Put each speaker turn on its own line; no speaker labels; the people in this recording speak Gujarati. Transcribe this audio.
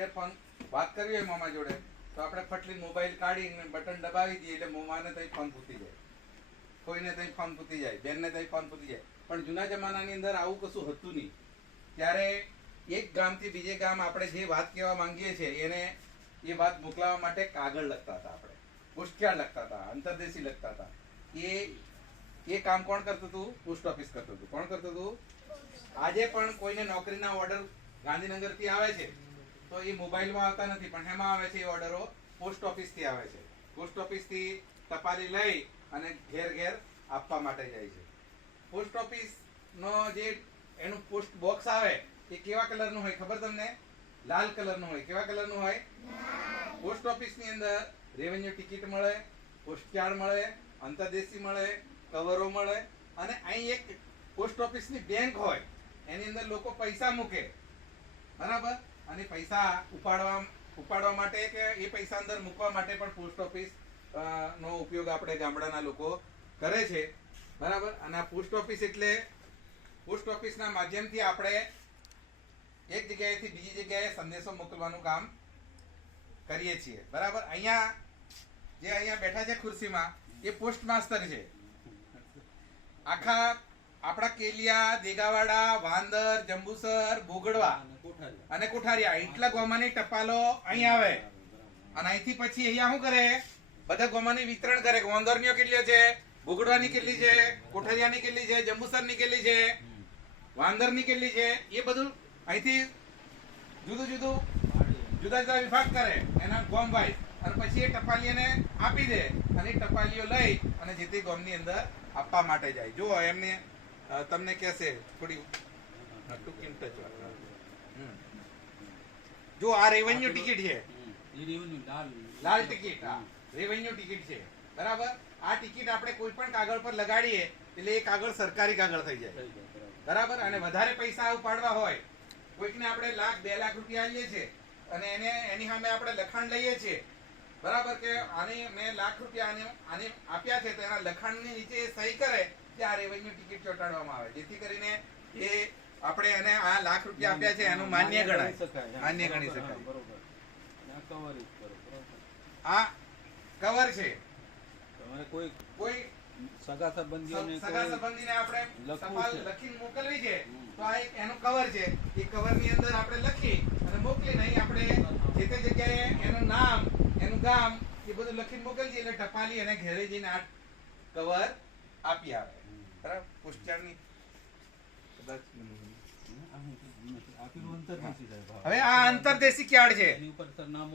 એરફોન વાત કરવી હોય મામા જોડે, તો આપણે ફટલી મોબાઈલ કાઢીને બટન દબાવી દઈએ એટલે મોમાને તઈ ફોન ફૂટી જાય. કોઈને તઈ ફોન ફૂટી જાય, બેનને તઈ ફોન ફૂટી જાય. પણ જૂના જમાનાની અંદર આવું કશું હતું નહીં. ત્યારે એક ગામથી બીજે ગામ આપણે જે વાત કહેવા માંગીએ છીએ, એને એ વાત મોકલાવા માટે કાગળ લખતા હતા આપણે. પોસ્ટકાર્ડ લખતા હતા, અંતરદેશી લખતા હતા. એ એ કામ કોણ કરતું હતું? પોસ્ટ ઓફિસ કરતું હતું. કોણ કરતું હતું? આજે પણ કોઈને નોકરીના ઓર્ડર ગાંધીનગરથી આવે છે? તો એ મોબાઈલમાં આવતા નથી, પણ એમાં આવે છે એ ઓર્ડરો, પોસ્ટ ઓફિસથી આવે છે. પોસ્ટ ઓફિસથી ટપાલી લઈ અને ઘેર ઘેર આપવા માટે જાય છે. પોસ્ટ ઓફિસનો જે એનું પોસ્ટ બોક્સ આવે, એ કેવા કલરનું હોય ખબર તમને? લાલ કલરનું હોય. કેવા કલરનું હોય? પોસ્ટ ઓફિસની અંદર રેવન્યુ ટિકિટ મળે, પોસ્ટકાર્ડ મળે, અંતરદેશી મળે, કવરો મળે અને અહીં એક પોસ્ટ ઓફિસની બેંક હોય, એની અંદર લોકો પૈસા મૂકે. બરાબર? અને પૈસા ઉપાડવા ઉપાડવા માટે કે એ પૈસા અંદર મૂકવા માટે પણ પોસ્ટ ઓફિસ નો ઉપયોગ આપણે ગામડાના લોકો કરે છે. બરાબર? અને આ પોસ્ટ ઓફિસ એટલે પોસ્ટ ઓફિસના માધ્યમથી આપણે એક જગ્યાએથી બીજી જગ્યાએ સંદેશો મોકલવાનું કામ કરીએ છીએ. બરાબર? અહીંયા, જે અહીંયા બેઠા છે ખુરશીમાં, એ પોસ્ટ માસ્તર છે. આખા આપણા કેલિયા દેગાવાડા વાંદર જંબુસર ભોગડવા અને કોઠારિયા. એટલા ગોમાની ટપાલો અહીં આવે. અને અહીંથી પછી અહીંયા શું કરે? બધા ગોમાની વિતરણ કરે ગોંદરની કેટલી છે ભોગડવાની કેટલી છે કોઠારિયાની કેટલી છે જંબુસરની કેટલી છે વાંદરની કેટલી છે એ બધું અહીંથી જુદું જુદું જુદા જુદા વિભાગ કરે. એના ગોમ વાઇઝ. અને પછી એ ટપાલીઓને આપી દે. અને ટપાલીઓ લઈ અને જે તે ગોમની અંદર આપવા માટે જાય. જો એમને તમને કહેશે થોડી ટૂંકી ટચ જો આ રેવન્યુ ટિકિટ છે. લાલ ટિકિટ રેવન્યુ ટિકિટ છે. બરાબર? આ ટિકિટ આપણે કોઈ પણ કાગળ પર લગાડીએ એટલે એ કાગળ સરકારી કાગળ થઈ જાય. બરાબર. અને વધારે પૈસા ઉપાડવા હોય કોઈકને આપણે લાખ બે લાખ રૂપિયા આવીએ છીએ અને એને એની સામે આપણે લખાણ લઈએ છીએ બરાબર કે આની મેં લાખ રૂપિયા આને આને આપ્યા છે તો એના લખાણની નીચે સહી કરે આ રેવન્યુ ટિકિટ ચોંટાડવામાં આવે. જેથી કરીને એ આપણે એને આ લાખ રૂપિયા આપ્યા છે એનું માન્ય ગણાય. માન્ય ગણી શકાય. આ કવર છે.
કોઈ
કોઈ
સગા સંબંધીઓને
સગા સંબંધીને આપણે લખી મોકલવી છે તો આ એક એનું કવર છે. એ કવરની અંદર આપણે લખી અને મોકલીને અહીં આપણે જે તે જગ્યાએ એનું નામ એનું ગામ એ બધું લખીને મોકલજે એટલે ટપાલી એને ઘેરે જઈને આ કવર આપી આવે બરાબર પુષ્ટાળની કદાચ હવે આ અંતરદેશી કાર્ડ છે
એની ઉપર સરનામું